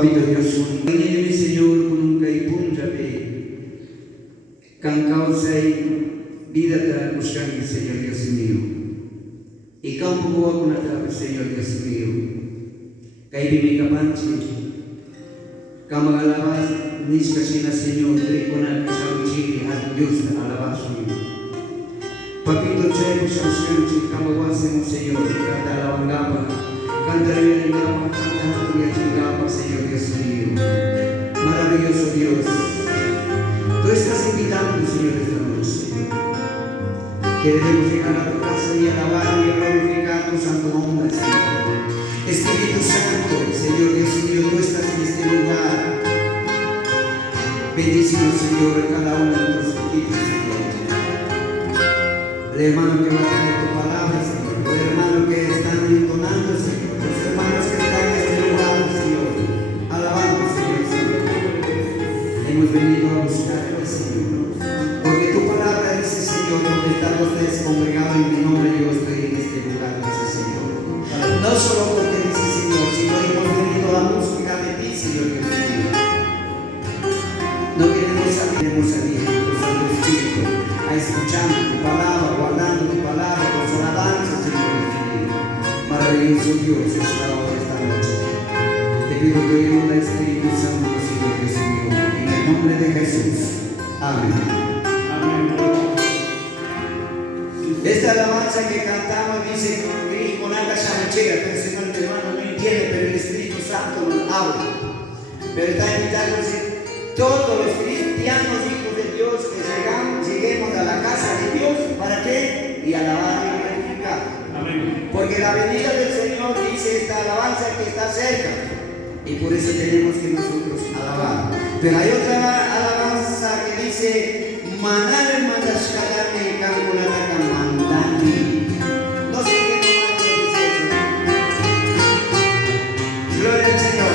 Papito Dios único, ngayon mi Señor kung kay punjabi, kang kausay vida ta buscan mi Señor Dios mío. Ikaw bubuha ko na ta, Señor Dios mío. Kay bimikapanchi, kang mag-alabas, nis kasi na Señor, riko na isang chili at Diyos na alabas mo. Papito Dios, sa buscan kang magwasa mo Señor, kada alawang gabag, cantaré en la cantata y achingaba, Señor Dios mío. Maravilloso Dios. Tú estás invitando, Señor, esta noche, Señor. Que debemos llegar a tu casa y alabar y glorificar tu santo nombre, Señor. Espíritu Santo, Señor Dios mío, tú estás en este lugar. Bendícenos, Señor, cada uno de nuestros hijos, Señor. El hermano que va a traer tu palabra, Señor. El hermano que están entonando, Señor. Los hermanos que están en este lugar, Señor, alabando, Señor, Señor. Hemos venido a buscarte, Señor, porque tu palabra dice, Señor, donde están ustedes congregados en mi nombre, yo estoy en este lugar, dice, Señor. No solo porque dice, Señor, sino hemos venido a buscar de ti, Señor, Dios mío. No queremos salir con tu Santo Espíritu a escuchar tu palabra, guardando tu palabra, con su alabanza, Señor, Dios mío. Maravilloso Dios, esta noche. Te pido que ayude al Espíritu Santo, Señor Dios mío, en el nombre de Jesús. Amén. Amén. Esta alabanza que cantamos dice que con alga chamachera, pero Señor, el hermano no entiende, pero el Espíritu Santo nos habla. Pero está invitándose todos los cristianos, hijos de Dios, que lleguemos a la casa de Dios. ¿Para qué? Y alabar y glorificar. Amén. Porque la venida del Señor dice esta alabanza que está cerca. Y por eso tenemos que nosotros alabar. Pero hay otra alabanza que dice Manal Mandashkadame Kankulana Mandani. No sé qué nomás dice eso. Gloria al Señor.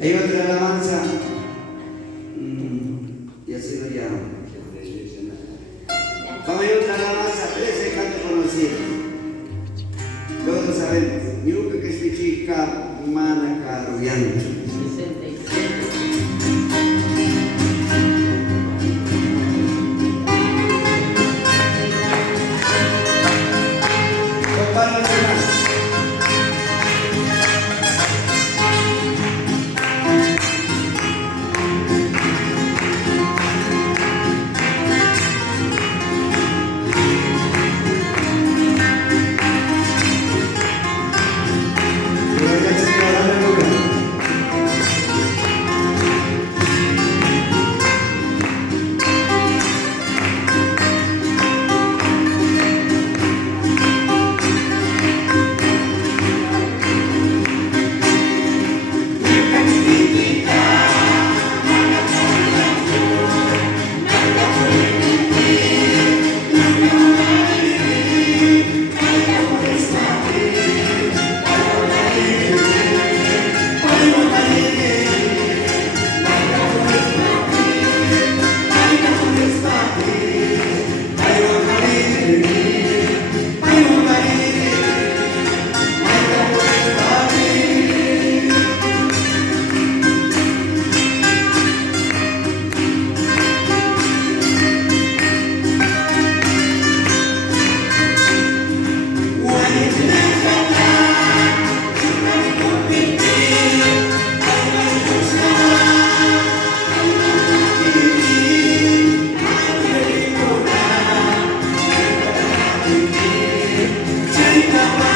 Hay otra alabanza, y ha sido ya. Vamos, hay otra alabanza, ese canto conocido. Todos sabemos, Yuka que significa mana caro yancho. Take